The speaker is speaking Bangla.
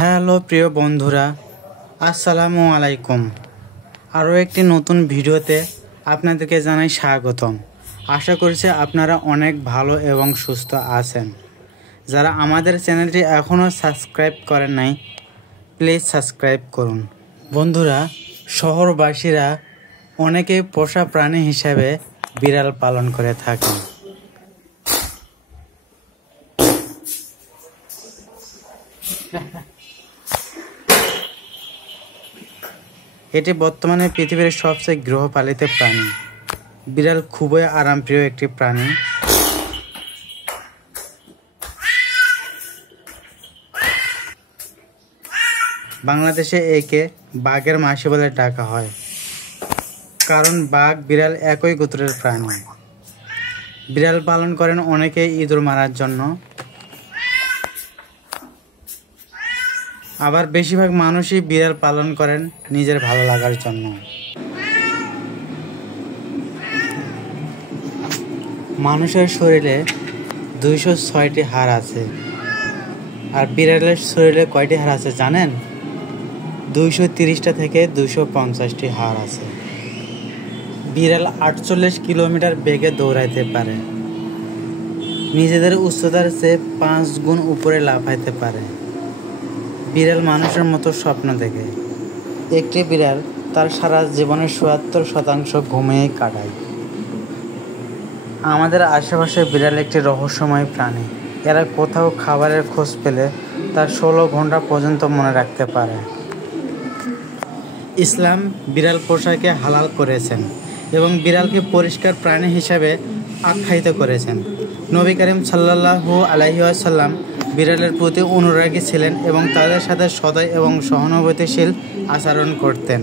হ্যালো প্রিয় বন্ধুরা, আসসালামু আলাইকুম। আরও একটি নতুন ভিডিওতে আপনাদেরকে জানাই স্বাগতম। আশা করছি আপনারা অনেক ভালো এবং সুস্থ আছেন। যারা আমাদের চ্যানেলটি এখনও সাবস্ক্রাইব করেন নাই, প্লিজ সাবস্ক্রাইব করুন। বন্ধুরা, শহরবাসীরা অনেকেই পোষা প্রাণী হিসাবে বিড়াল পালন করে থাকেন। এটি বর্তমানে পৃথিবীর সবচেয়ে গৃহপালিত প্রাণী। বিড়াল খুবই আরামপ্রিয় একটি প্রাণী। বাংলাদেশে একে বাঘের মাসি বলে ডাকা হয়, কারণ বাঘ বিড়াল একই গোত্রের প্রাণী। বিড়াল পালন করেন অনেকে ইঁদুর মারার জন্য, আবার বেশিরভাগ মানুষই বিড়াল পালন করেন নিজের ভালো লাগার জন্য। মানুষের শরীরে 206টি হাড় আছে, আর বিড়ালের শরীরে কয়টি হাড় আছে জানেন? 230টা থেকে 250টি হাড় আছে। বিড়াল 48 কিলোমিটার বেগে দৌড়াইতে পারে। নিজেদের উচ্চতার চেয়ে 5 গুণ উপরে লাফাইতে পারে। বিড়াল মানুষের মতো স্বপ্ন দেখে। একটি বিড়াল তার সারা জীবনের 77% ঘুমিয়ে কাটায়। আমাদের আশেপাশে বিড়াল একটি রহস্যময় প্রাণী। এরা কোথাও খাবারের খোঁজ পেলে তার 16 ঘন্টা পর্যন্ত মনে রাখতে পারে। ইসলাম বিড়াল পোষাকে হালাল করেছেন এবং বিড়ালকে পরিষ্কার প্রাণী হিসাবে আখ্যায়িত করেছেন। নবী করিম সাল্লাল্লাহু আলাইহি ওয়াসাল্লাম বিড়ালের প্রতি অনুরাগী ছিলেন এবং তাদের সাথে সদয় এবং সহানুভূতিশীল আচরণ করতেন।